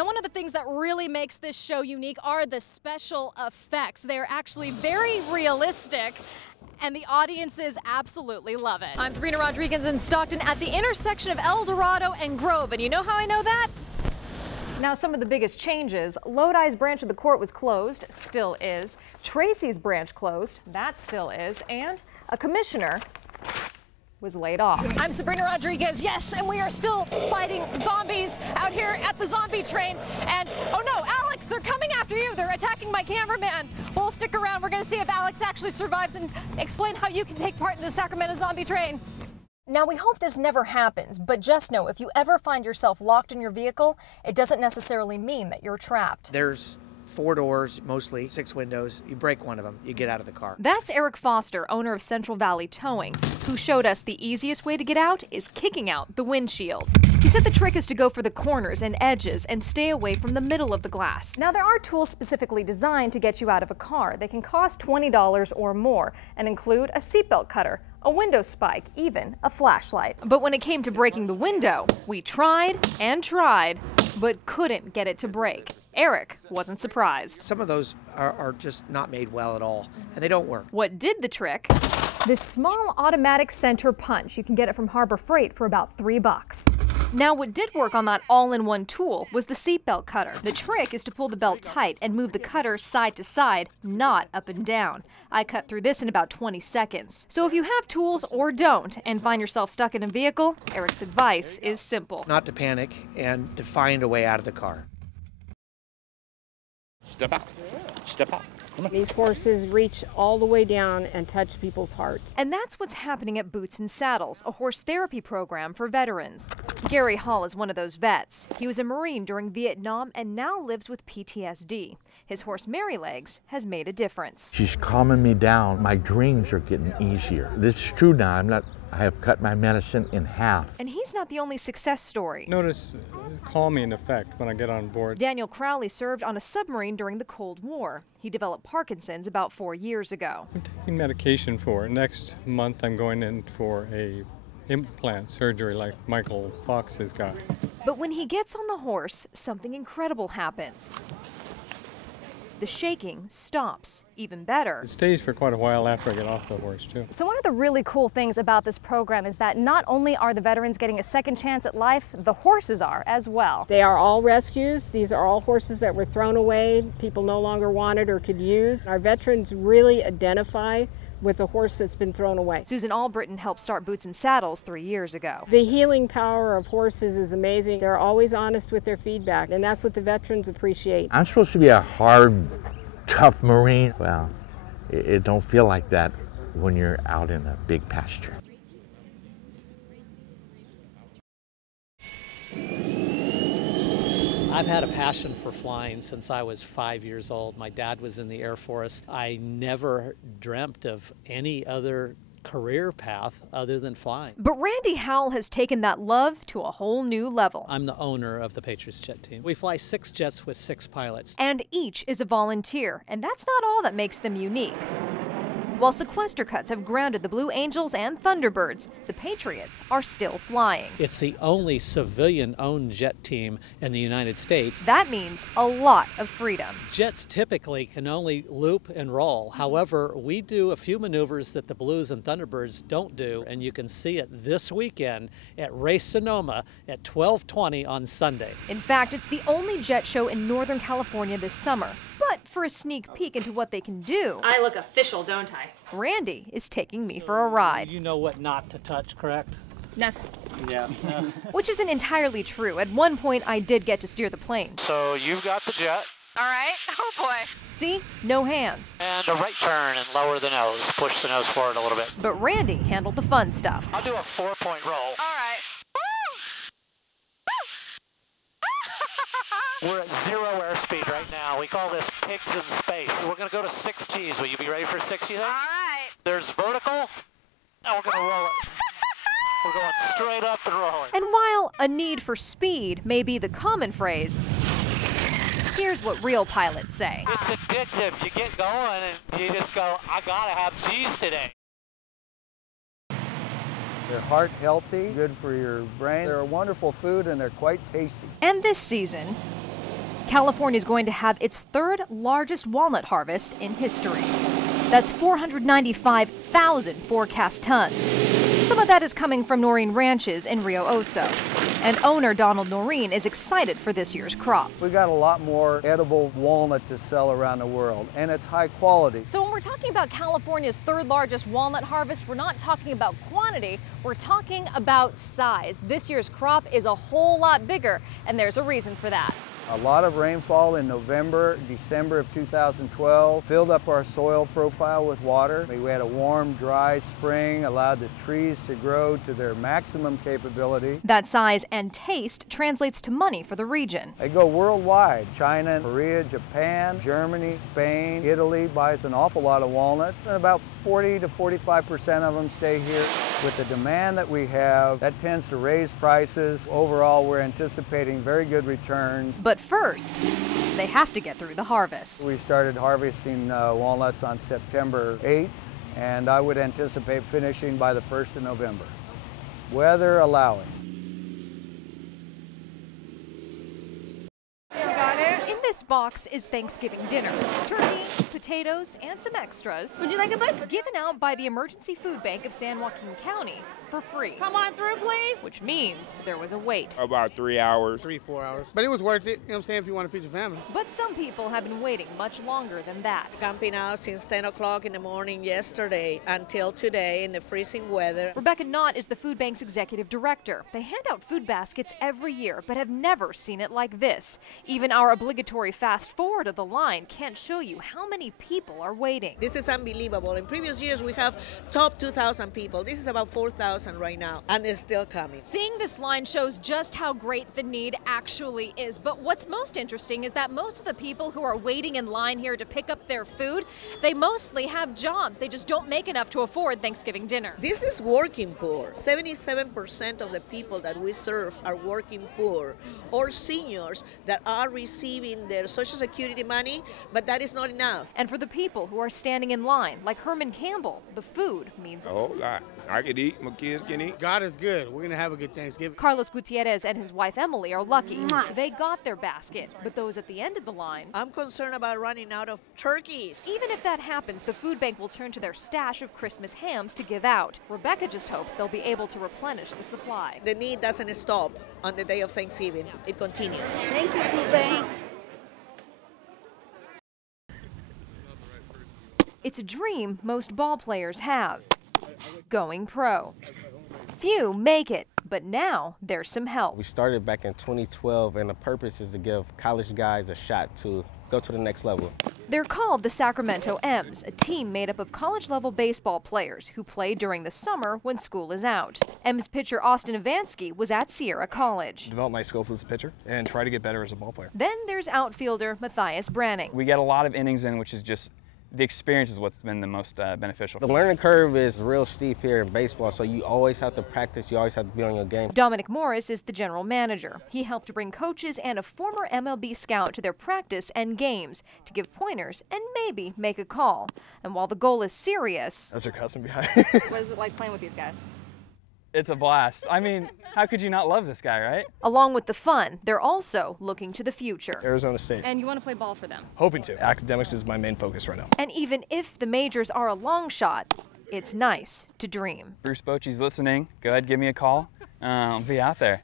Now, one of the things that really makes this show unique are the special effects. They're actually very realistic, and the audiences absolutely love it. I'm Sabrina Rodriguez in Stockton at the intersection of El Dorado and Grove, and you know how I know that? Now, some of the biggest changes: Lodi's branch of the court was closed, still is. Tracy's branch closed, that still is. And a commissioner was laid off. I'm Sabrina Rodriguez, yes, and we are still fighting zombies out here at the zombie train. And, oh no, Alex, they're coming after you. They're attacking my cameraman. We'll stick around. We're going to see if Alex actually survives and explain how you can take part in the Sacramento zombie train. Now, we hope this never happens, but just know if you ever find yourself locked in your vehicle, it doesn't necessarily mean that you're trapped. There's 4 doors, mostly 6 windows. You break one of them, you get out of the car. That's Eric Foster, owner of Central Valley Towing, who showed us the easiest way to get out is kicking out the windshield. He said the trick is to go for the corners and edges and stay away from the middle of the glass. Now, there are tools specifically designed to get you out of a car. They can cost $20 or more and include a seatbelt cutter, a window spike, even a flashlight. But when it came to breaking the window, we tried and tried, but couldn't get it to break. Eric wasn't surprised. Some of those are just not made well at all, and they don't work. What did the trick? This small automatic center punch. You can get it from Harbor Freight for about $3. Now, what did work on that all-in-one tool was the seatbelt cutter. The trick is to pull the belt tight and move the cutter side to side, not up and down. I cut through this in about 20 seconds. So if you have tools or don't and find yourself stuck in a vehicle, Eric's advice is simple. Not to panic and to find a way out of the car. Step out. Step out. These horses reach all the way down and touch people's hearts. And that's what's happening at Boots and Saddles, a horse therapy program for veterans. Gary Hall is one of those vets. He was a Marine during Vietnam and now lives with PTSD. His horse Marylegs has made a difference. She's calming me down. My dreams are getting easier. This is true now. I have cut my medicine in half. And he's not the only success story. Notice calming effect when I get on board. Daniel Crowley served on a submarine during the Cold War. He developed Parkinson's about 4 years ago. I'm taking medication for it. Next month I'm going in for a implant surgery like Michael Fox has got. But when he gets on the horse, something incredible happens. The shaking stops. Even better, It stays for quite a while after I get off the horse, too. So one of the really cool things about this program is that not only are the veterans getting a second chance at life, the horses are as well. They are all rescues. These are all horses that were thrown away, people no longer wanted or could use. Our veterans really identify with a horse that's been thrown away. Susan Albritton helped start Boots and Saddles 3 years ago. The healing power of horses is amazing. They're always honest with their feedback, and that's what the veterans appreciate. I'm supposed to be a hard, tough Marine. Well, it don't feel like that when you're out in a big pasture. I've had a passion for flying since I was 5 years old. My dad was in the Air Force. I never dreamt of any other career path other than flying. But Randy Howell has taken that love to a whole new level. I'm the owner of the Patriots Jet Team. We fly 6 jets with 6 pilots. And each is a volunteer, and that's not all that makes them unique. While sequester cuts have grounded the Blue Angels and Thunderbirds, the Patriots are still flying. It's the only civilian-owned jet team in the United States. That means a lot of freedom. Jets typically can only loop and roll. However, we do a few maneuvers that the Blues and Thunderbirds don't do, and you can see it this weekend at Race Sonoma at 12:20 on Sunday. In fact, it's the only jet show in Northern California this summer. But for a sneak peek into what they can do, I look official, don't I? Randy is taking me for a ride. You know what not to touch, correct? Nothing. Yeah. Which isn't entirely true. At one point, I did get to steer the plane. So you've got the jet. All right. Oh, boy. See? No hands. And a right turn and lower the nose. Push the nose forward a little bit. But Randy handled the fun stuff. I'll do a 4-point roll. All right. We're at 0 airspeed right now. We call this pigs in space. We're going to go to 6 Gs. Will you be ready for 6, you think? All right. There's vertical, and we're going to roll it. We're going straight up and rolling. And while a need for speed may be the common phrase, here's what real pilots say. It's addictive. You get going, and you just go, I got to have Gs today. They're heart healthy, good for your brain. They're a wonderful food and they're quite tasty. And this season, California is going to have its third largest walnut harvest in history. That's 495,000 forecast tons. Some of that is coming from Noreen Ranches in Rio Oso. And owner Donald Noreen is excited for this year's crop. We got a lot more edible walnut to sell around the world, and it's high quality. So when we're talking about California's third largest walnut harvest, we're not talking about quantity, we're talking about size. This year's crop is a whole lot bigger, and there's a reason for that. A lot of rainfall in November, December of 2012 filled up our soil profile with water. We had a warm, dry spring, allowed the trees to grow to their maximum capability. That size and taste translates to money for the region. They go worldwide. China, Korea, Japan, Germany, Spain, Italy buys an awful lot of walnuts, and about 40 to 45% of them stay here. With the demand that we have, that tends to raise prices. Overall, we're anticipating very good returns. But first, they have to get through the harvest. We started harvesting walnuts on September 8th, and I would anticipate finishing by the 1st of November, weather allowing. In this box is Thanksgiving dinner. Turkey, potatoes, and some extras. Would you like a book? Given out by the Emergency Food Bank of San Joaquin County for free. Come on through, please. Which means there was a wait. About 3 hours. 3-4 hours. But it was worth it, you know what I'm saying, if you want to feed your family. But some people have been waiting much longer than that. Camping out since 10 o'clock in the morning yesterday until today in the freezing weather. Rebecca Knott is the food bank's executive director. They hand out food baskets every year, but have never seen it like this. Even our obligatory fast forward of the line can't show you how many people are waiting. This is unbelievable. In previous years, we have top 2,000 people. This is about 4,000 right now, and it's still coming. Seeing this line shows just how great the need actually is. But what's most interesting is that most of the people who are waiting in line here to pick up their food, they mostly have jobs. They just don't make enough to afford Thanksgiving dinner. This is working poor. 77% of the people that we serve are working poor or seniors that are receiving their Social Security money, but that is not enough. And for the people who are standing in line, like Herman Campbell, the food means A whole lot. I could eat, my kids can eat. God is good. We're going to have a good Thanksgiving. Carlos Gutierrez and his wife Emily are lucky. They got their basket, but those at the end of the line... I'm concerned about running out of turkeys. Even if that happens, the food bank will turn to their stash of Christmas hams to give out. Rebecca just hopes they'll be able to replenish the supply. The need doesn't stop on the day of Thanksgiving. It continues. Thank you, Food Bank. It's a dream most ball players have. Going pro. Few make it, but now there's some help. We started back in 2012, and the purpose is to give college guys a shot to go to the next level. They're called the Sacramento M's, a team made up of college-level baseball players who play during the summer when school is out. M's pitcher Austin Avansky was at Sierra College. Develop my skills as a pitcher and try to get better as a ball player. Then there's outfielder Matthias Branning. We get a lot of innings in, which is just the experience is what's been the most beneficial. The learning curve is real steep here in baseball, so you always have to practice, you always have to be on your game. Dominic Morris is the general manager. He helped bring coaches and a former MLB scout to their practice and games to give pointers and maybe make a call. And while the goal is serious... That's her cousin behind. What is it like playing with these guys? It's a blast. I mean, how could you not love this guy, right? Along with the fun, they're also looking to the future. Arizona State. And you want to play ball for them? Hoping to. Academics is my main focus right now. And even if the majors are a long shot, it's nice to dream. Bruce Bochy's listening. Go ahead, give me a call. I'll be out there.